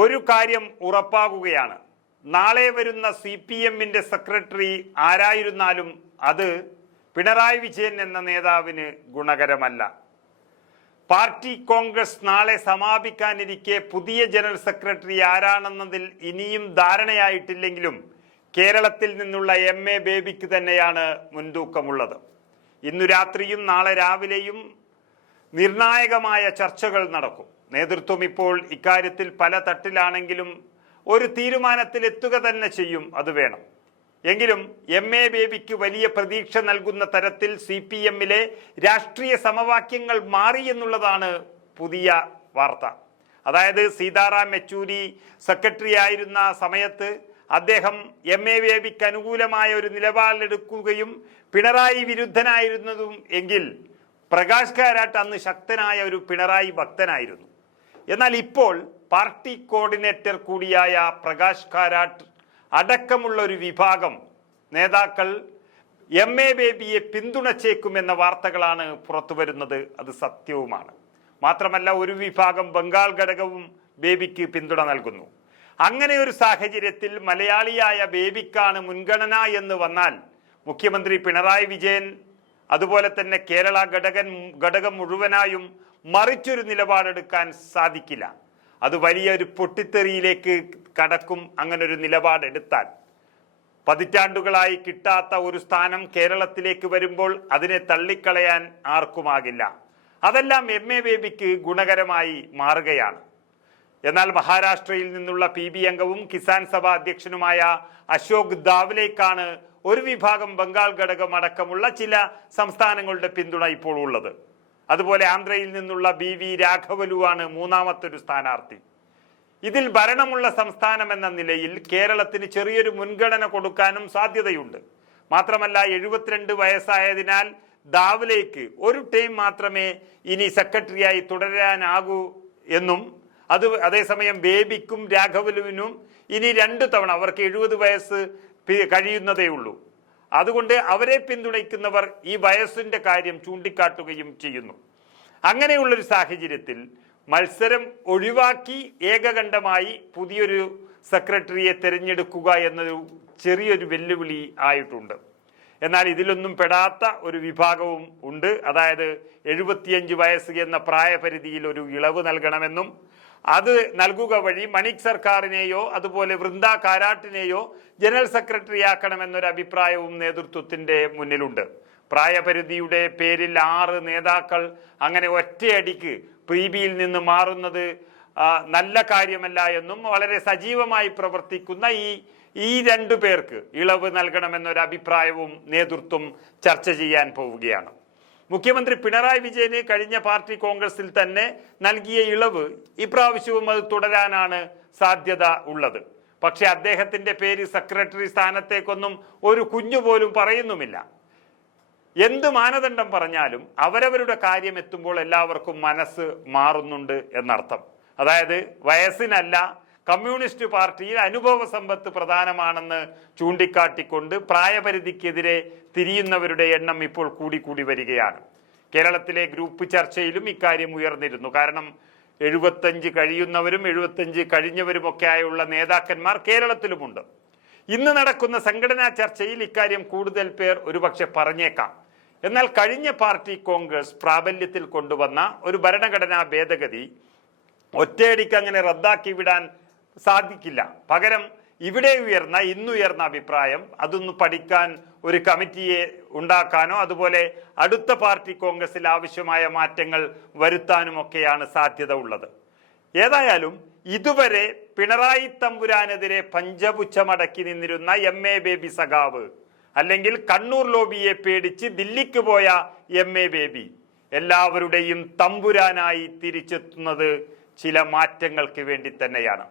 ഒരു കാര്യം ഉറപ്പാകുകയാണ്. നാളെ വരുന്ന സി പി എമ്മിന്റെ സെക്രട്ടറി ആരായിരുന്നാലും അത് പിണറായി വിജയൻ എന്ന നേതാവിന് ഗുണകരമല്ല. പാർട്ടി കോൺഗ്രസ് നാളെ സമാപിക്കാനിരിക്കെ പുതിയ ജനറൽ സെക്രട്ടറി ആരാണെന്നതിൽ ഇനിയും ധാരണയായിട്ടില്ലെങ്കിലും കേരളത്തിൽ നിന്നുള്ള എം. എ. ബേബിക്ക് തന്നെയാണ് മുൻതൂക്കമുള്ളത്. ഇന്നു രാത്രിയും നാളെ രാവിലെയും നിർണായകമായ ചർച്ചകൾ നടക്കും. നേതൃത്വം ഇപ്പോൾ ഇക്കാര്യത്തിൽ പല തട്ടിലാണെങ്കിലും ഒരു തീരുമാനത്തിൽ എത്തുക തന്നെ ചെയ്യും അത് വേണം. എങ്കിലും എം എ ബേബിക്ക് വലിയ പ്രതീക്ഷ നൽകുന്ന തരത്തിൽ സി പി എമ്മിലെ രാഷ്ട്രീയ സമവാക്യങ്ങൾ മാറി എന്നുള്ളതാണ് പുതിയ വാർത്ത. അതായത് സീതാറാം യെച്ചൂരി സെക്രട്ടറി ആയിരുന്ന സമയത്ത് അദ്ദേഹം എം എ ബേബിക്ക് അനുകൂലമായ ഒരു നിലപാടെടുക്കുകയും പിണറായി വിരുദ്ധനായിരുന്നതും എങ്കിൽ പ്രകാശ് കാരാട്ട് അന്ന് ശക്തനായ ഒരു പിണറായി ഭക്തനായിരുന്നു. എന്നാൽ ഇപ്പോൾ പാർട്ടി കോർഡിനേറ്റർ കൂടിയായ പ്രകാശ് കാരാട്ട് അടക്കമുള്ള ഒരു വിഭാഗം നേതാക്കൾ എം എ ബേബിയെ പിന്തുണച്ചേക്കുമെന്ന വാർത്തകളാണ് പുറത്തുവരുന്നത്. അത് സത്യവുമാണ്. മാത്രമല്ല ഒരു വിഭാഗം ബംഗാൾ ഘടകവും ബേബിക്ക് പിന്തുണ നൽകുന്നു. അങ്ങനെ ഒരു സാഹചര്യത്തിൽ മലയാളിയായ ബേബിക്കാണ് മുൻഗണന എന്ന് വന്നാൽ മുഖ്യമന്ത്രി പിണറായി വിജയൻ അതുപോലെ തന്നെ കേരള ഘടകൻ ഘടകം മുഴുവനായും മറിച്ചൊരു നിലപാടെടുക്കാൻ സാധിക്കില്ല. അത് വലിയൊരു പൊട്ടിത്തെറിയിലേക്ക് കടക്കും അങ്ങനെ ഒരു നിലപാടെടുത്താൽ. പതിറ്റാണ്ടുകളായി കിട്ടാത്ത ഒരു സ്ഥാനം കേരളത്തിലേക്ക് വരുമ്പോൾ അതിനെ തള്ളിക്കളയാൻ ആർക്കുമാകില്ല അതെല്ലാം എം എ ബേബിക്ക് ഗുണകരമായി മാറുകയാണ്. എന്നാൽ മഹാരാഷ്ട്രയിൽ നിന്നുള്ള പി ബി അംഗവും കിസാൻ സഭ അധ്യക്ഷനുമായ അശോക് ദാവ്ലേക്കാണ് ഒരു വിഭാഗം ബംഗാൾ ഘടകം അടക്കമുള്ള ചില സംസ്ഥാനങ്ങളുടെ പിന്തുണ ഇപ്പോൾ ഉള്ളത്. അതുപോലെ ആന്ധ്രയിൽ നിന്നുള്ള ബി വി രാഘവലുവാണ് മൂന്നാമത്തെ ഒരു സ്ഥാനാർത്ഥി. ഇതിൽ ഭരണമുള്ള സംസ്ഥാനം എന്ന നിലയിൽ കേരളത്തിന് ചെറിയൊരു മുൻഗണന കൊടുക്കാനും സാധ്യതയുണ്ട്. മാത്രമല്ല എഴുപത്തിരണ്ട് വയസ്സായതിനാൽ ദാവലേക്ക് ഒരു ടൈം മാത്രമേ ഇനി സെക്രട്ടറിയായി തുടരാനാകൂ എന്നും അത് അതേസമയം ബേബിക്കും രാഘവലുവിനും ഇനി രണ്ടു തവണ അവർക്ക് എഴുപത് വയസ്സ് കഴിയുന്നതേ ഉള്ളൂ അതുകൊണ്ട് അവരെ പിന്തുണയ്ക്കുന്നവർ ഈ വയസ്സിന്റെ കാര്യം ചൂണ്ടിക്കാട്ടുകയും ചെയ്യുന്നു. അങ്ങനെയുള്ളൊരു സാഹചര്യത്തിൽ മത്സരം ഒഴിവാക്കി ഏകകണ്ഠമായി പുതിയൊരു സെക്രട്ടറിയെ തിരഞ്ഞെടുക്കുക എന്നൊരു ചെറിയൊരു വെല്ലുവിളി ആയിട്ടുണ്ട്. എന്നാൽ ഇതിലൊന്നും പെടാത്ത ഒരു വിഭാഗവും ഉണ്ട്. അതായത് എഴുപത്തിയഞ്ച് വയസ്സ് എന്ന പ്രായപരിധിയിൽ ഒരു ഇളവ് നൽകണമെന്നും അത് നൽകുക വഴി മണിക് സർക്കാരിനെയോ അതുപോലെ വൃന്ദ കാരാട്ടിനെയോ ജനറൽ സെക്രട്ടറി ആക്കണമെന്നൊരു അഭിപ്രായവും നേതൃത്വത്തിന്റെ മുന്നിലുണ്ട്. പ്രായപരിധിയുടെ പേരിൽ ആറ് നേതാക്കൾ അങ്ങനെ ഒറ്റയടിക്ക് പ്രീബിയിൽ നിന്ന് മാറുന്നത് നല്ല കാര്യമല്ല എന്നും വളരെ സജീവമായി പ്രവർത്തിക്കുന്ന ഈ ഈ രണ്ടു പേർക്ക് ഇളവ് നൽകണമെന്നൊരു അഭിപ്രായവും നേതൃത്വം ചർച്ച ചെയ്യാൻ പോവുകയാണ്. മുഖ്യമന്ത്രി പിണറായി വിജയന് കഴിഞ്ഞ പാർട്ടി കോൺഗ്രസിൽ തന്നെ നൽകിയ ഇളവ് ഇപ്രാവശ്യവും അത് തുടരാനാണ് സാധ്യത ഉള്ളത്. പക്ഷെ അദ്ദേഹത്തിന്റെ പേര് സെക്രട്ടറി സ്ഥാനത്തേക്കൊന്നും ഒരു കുഞ്ഞു പോലും പറയുന്നുമില്ല. എന്ത് മാനദണ്ഡം പറഞ്ഞാലും അവരവരുടെ കാര്യം എത്തുമ്പോൾ എല്ലാവർക്കും മനസ്സ് മാറുന്നുണ്ട് എന്നർത്ഥം. അതായത് വയസ്സിനല്ല കമ്മ്യൂണിസ്റ്റ് പാർട്ടിയിൽ അനുഭവ സമ്പത്ത് പ്രധാനമാണെന്ന് ചൂണ്ടിക്കാട്ടിക്കൊണ്ട് പ്രായപരിധിക്കെതിരെ തിരിയുന്നവരുടെ എണ്ണം ഇപ്പോൾ കൂടിക്കൂടി വരികയാണ്. കേരളത്തിലെ ഗ്രൂപ്പ് ചർച്ചയിലും ഇക്കാര്യം ഉയർന്നിരുന്നു. കാരണം എഴുപത്തഞ്ച് കഴിയുന്നവരും എഴുപത്തഞ്ച് കഴിഞ്ഞവരുമൊക്കെ ആയുള്ള നേതാക്കന്മാർ കേരളത്തിലുമുണ്ട്. ഇന്ന് നടക്കുന്ന സംഘടനാ ചർച്ചയിൽ ഇക്കാര്യം കൂടുതൽ പേർ ഒരുപക്ഷെ പറഞ്ഞേക്കാം. എന്നാൽ കഴിഞ്ഞ പാർട്ടി കോൺഗ്രസ് പ്രാബല്യത്തിൽ കൊണ്ടുവന്ന ഒരു ഭരണഘടനാ ഭേദഗതി ഒറ്റയടിക്ക് അങ്ങനെ റദ്ദാക്കി വിടാൻ സാധിക്കില്ല. പകരം ഇവിടെ ഉയർന്ന ഇന്നുയർന്ന അഭിപ്രായം അതൊന്ന് പഠിക്കാൻ ഒരു കമ്മിറ്റിയെ ഉണ്ടാക്കാനോ അതുപോലെ അടുത്ത പാർട്ടി കോൺഗ്രസിൽ ആവശ്യമായ മാറ്റങ്ങൾ വരുത്താനുമൊക്കെയാണ് സാധ്യത ഉള്ളത്. ഏതായാലും ഇതുവരെ പിണറായി തമ്പുരാനെതിരെ പഞ്ചപുച്ഛമടക്കി നിന്നിരുന്ന എം. എ. ബേബി സഖാവ് അല്ലെങ്കിൽ കണ്ണൂർ ലോബിയെ പേടിച്ച് ദില്ലിക്ക് പോയ എം. എ. ബേബി എല്ലാവരുടെയും തമ്പുരാനായി തിരിച്ചെത്തുന്നത് ചില മാറ്റങ്ങൾക്ക് വേണ്ടി തന്നെയാണ്.